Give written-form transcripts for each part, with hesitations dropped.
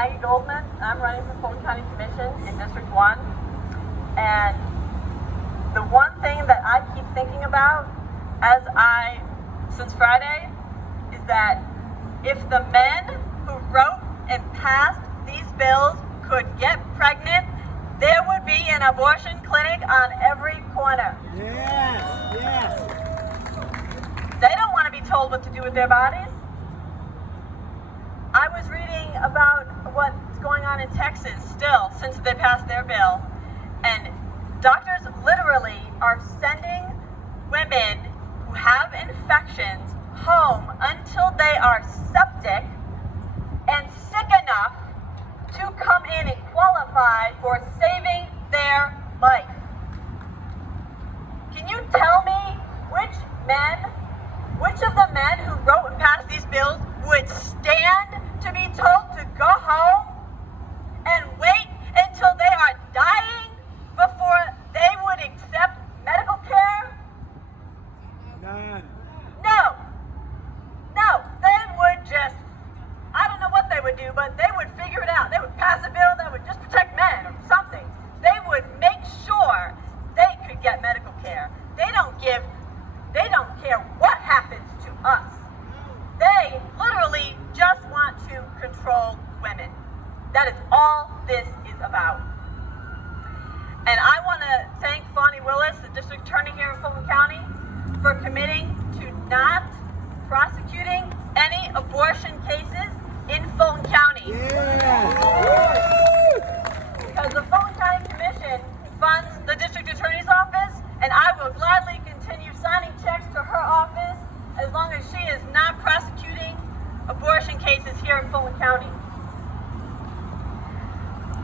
Maggie Goldman. I'm running for Fulton County Commission in District 1. And the one thing that I keep thinking about since Friday, is that if the men who wrote and passed these bills could get pregnant, there would be an abortion clinic on every corner. Yes, yes. They don't want to be told what to do with their bodies. I was reading about what's going on in Texas still since they passed their bill, and doctors literally are sending women who have infections home until they are septic and sick enough to come in and qualify for saving their life. Can you tell me which of the men who wrote and passed these bills would stand to be told to go home and wait until they are dying before they would accept medical care? None. No, they would just, I don't know what they would do, but they would figure it out. They would pass a bill that would just protect men or something. They would make sure they could get medical care. They don't care what happens to us. They literally just want to control women. That is all this is about. And I want to thank Fonnie Willis, the district attorney here in Fulton County, for committing to not prosecuting any abortion cases in Fulton County. Yes. Because the Fulton County Commission funds the district attorney's office, and I will gladly continue signing checks to her office as long as she is not prosecuting abortion cases here in Fulton County.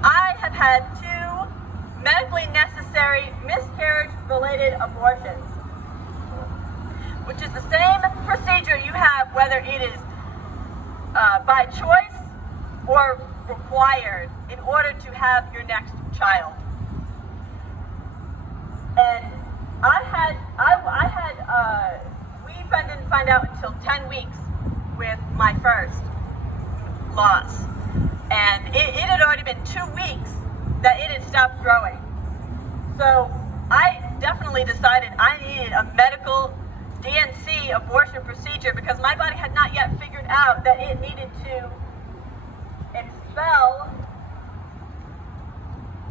I have had 2 medically necessary miscarriage-related abortions, which is the same procedure you have whether it is by choice or required in order to have your next child. And we didn't find out until 10 weeks with my first loss. And it had already been 2 weeks that it had stopped growing. So I definitely decided I needed a medical DNC abortion procedure because my body had not yet figured out that it needed to expel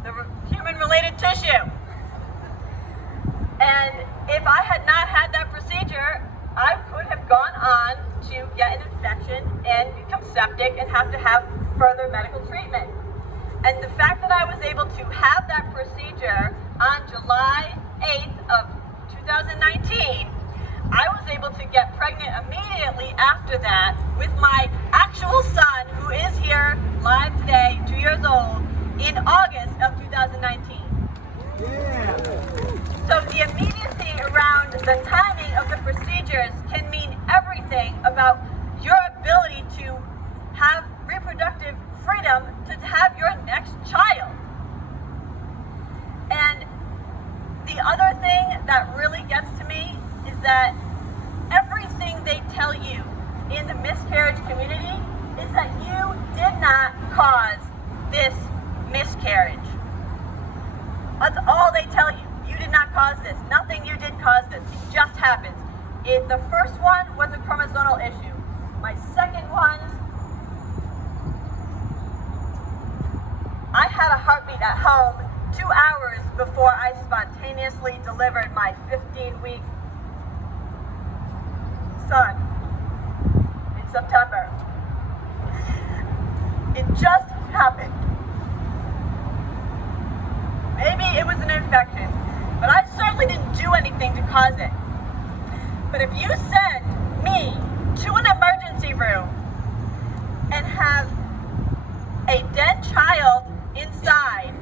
the human-related tissue. And if I had not had that procedure, I could have gone on to get an infection and become septic and have to have further medical treatment. And the fact that I was able to have that procedure on July 8th of 2019, I was able to get pregnant immediately after that with my actual son, who is here live today, 2 years old, in August of 2019. Yeah. So the immediacy around the timing of the procedures can mean everything about your ability to have reproductive freedom to have your next child. And the other thing that really gets to me is that everything they tell you in the miscarriage community is that you did not cause this miscarriage. That's all they tell you. You did not cause this. Nothing you did cause this. It just happens. The first one was a chromosomal issue. My second one, I had a heartbeat at home 2 hours before I spontaneously delivered my 15-week son in September. It just happened. Maybe it was an infection, but I certainly didn't do anything to cause it. But if you send me to an emergency room and have a dead child inside,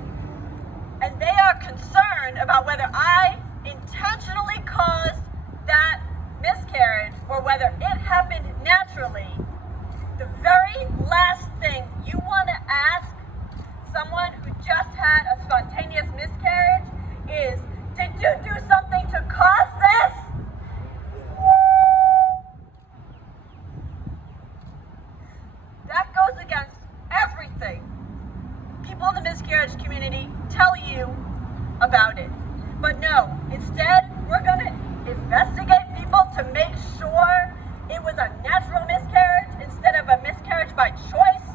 and they are concerned about whether I intentionally caused that miscarriage or whether it happened naturally, the very last thing you want to ask someone who just had a spontaneous miscarriage is, did you do something to cause this? argue about it. But no, instead, we're going to investigate people to make sure it was a natural miscarriage instead of a miscarriage by choice.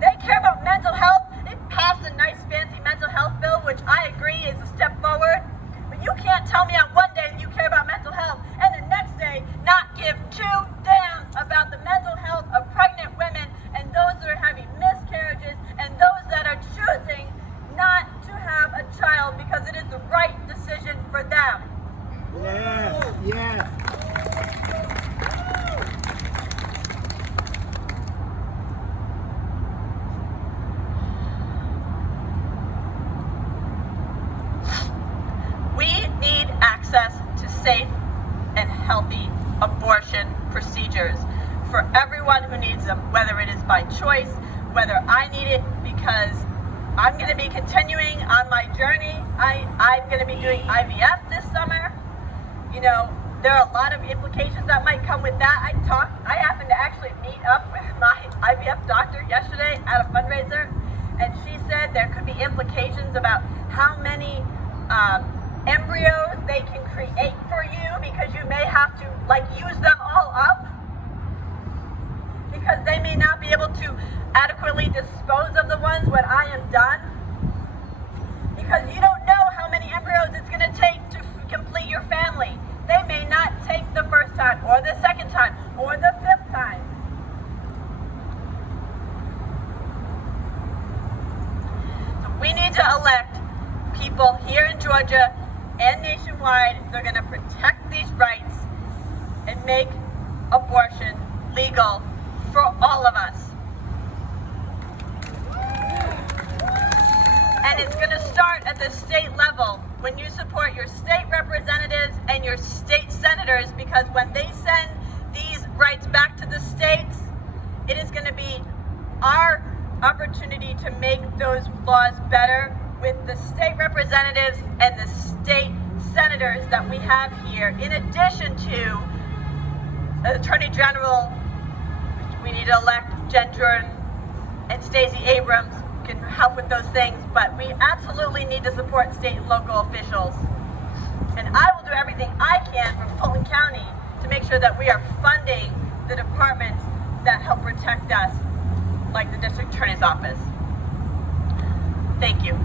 They care about mental health. They passed a nice fancy mental health bill, which I agree is a step forward. But you can't tell me on one day that you care about mental health and the next day not give two damns about the mental health of pregnant women and those that are having miscarriages and those that are choosing not to have a child because it is the right decision for them. Yes. Yes. We need access to safe and healthy abortion procedures for everyone who needs them, whether it is by choice, whether I need it because I'm going to be continuing on my journey. I'm going to be doing IVF this summer. You know, there are a lot of implications that might come with that. I happened to actually meet up with my IVF doctor yesterday at a fundraiser, and she said there could be implications about how many embryos they can create for you because you may have to use them all up because they may not be able to adequately dispose of the ones when I am done, because you don't know how many embryos it's going to take to complete your family. They may not take the first time or the second time or the fifth time. So we need to elect people here in Georgia and nationwide. They're going to protect these rights and make abortion legal for all of us. And it's going to start at the state level when you support your state representatives and your state senators, because when they send these rights back to the states, it is going to be our opportunity to make those laws better with the state representatives and the state senators that we have here, in addition to the Attorney General. We need to elect Jen Jordan and Stacey Abrams can help with those things, but we absolutely need to support state and local officials. And I will do everything I can from Fulton County to make sure that we are funding the departments that help protect us, like the District Attorney's Office. Thank you.